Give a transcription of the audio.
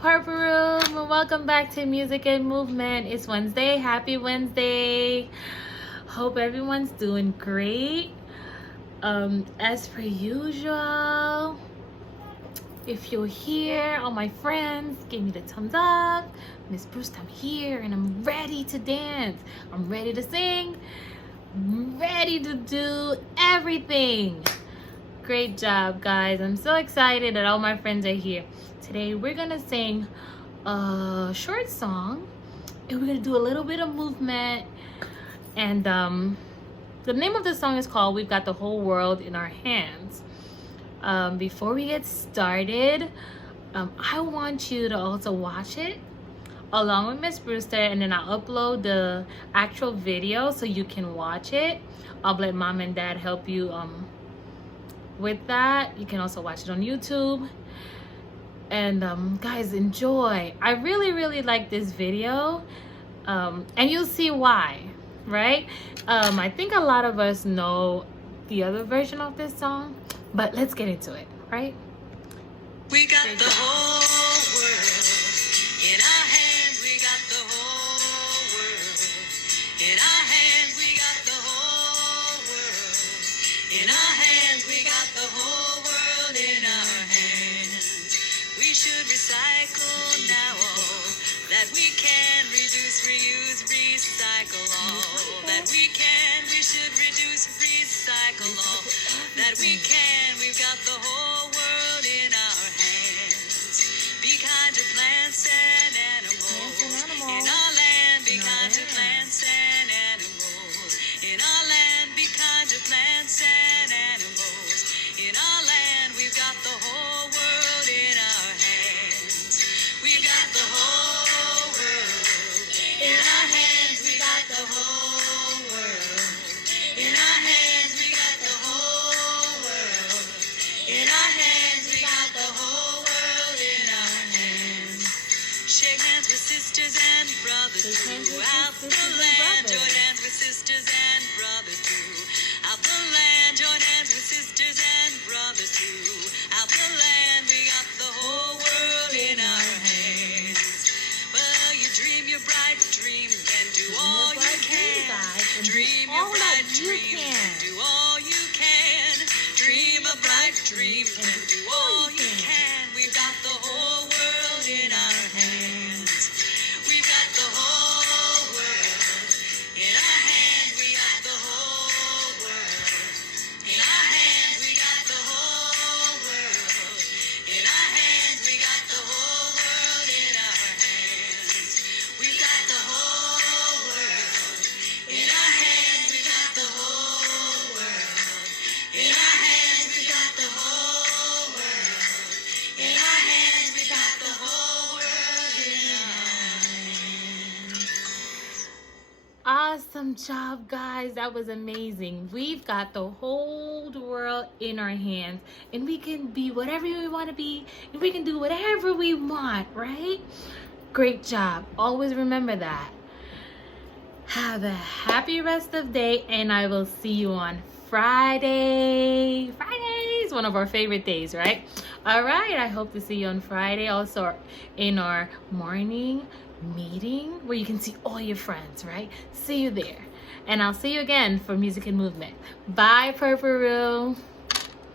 Purple Room, and welcome back to Music and Movement. It's Wednesday. Happy Wednesday. Hope everyone's doing great. As per usual, if you're here, all my friends, give me the thumbs up. Miss Bruce, I'm here and I'm ready to dance. I'm ready to sing. I'm ready to do everything. Great job, guys. I'm so excited that all my friends are here. Today we're gonna sing a short song and we're gonna do a little bit of movement. And the name of the song is called We've Got the Whole World in Our Hands. Before we get started, I want you to also watch it along with Miss Brewster, and then I'll upload the actual video so you can watch it. I'll let mom and dad help you with that. You can also watch it on YouTube. And guys, enjoy. I really like this video, and you'll see why, right? I think a lot of us know the other version of this song, but let's get into it, right? We got the whole world in our hands. We got the whole world in our hands. We got the whole world in our hands. We got the whole world in our hands. We should recycle now all that we can. Reduce, reuse, recycle all that we can. We should reduce, recycle all that we can. We've got the whole world in our hands. Be kind to plants and animals in our land. Be kind to plants and animals in our land. Be kind to plants and animals in our land. We've got the whole world in our hands. We've got the whole world in our hands. We got the whole world in our hands. We got the whole world in our hands. We got the whole world in our hands. Shake hands with sisters and brothers throughout the land. Join hands with sisters and brothers throughout the land. Join hands with sisters and brothers throughout the land. We got the whole world in our hands. Well, you dream your bright dream, then do all you can. Dream your bright dream, then do all you can. Dream a bright dream, then do all you can. We've got the whole world in our hands. We've got the whole world in our hands. We got the whole world in our hands. We got the whole world in our hands. We got the whole world in our hands. We got the whole world in our hands. We got the whole world in our hands. We got the whole world in our hands. We got the whole world in our hands. Awesome job, guys. That was amazing. We've got the whole world in our hands, and we can be whatever we want to be, and we can do whatever we want, right? Great job. Always remember that. Have a happy rest of the day, and I will see you on Friday. Friday is one of our favorite days, right? All right, I hope to see you on Friday, also in our morning meeting where you can see all your friends, right? See you there. And I'll see you again for Music and Movement. Bye, Purple Room.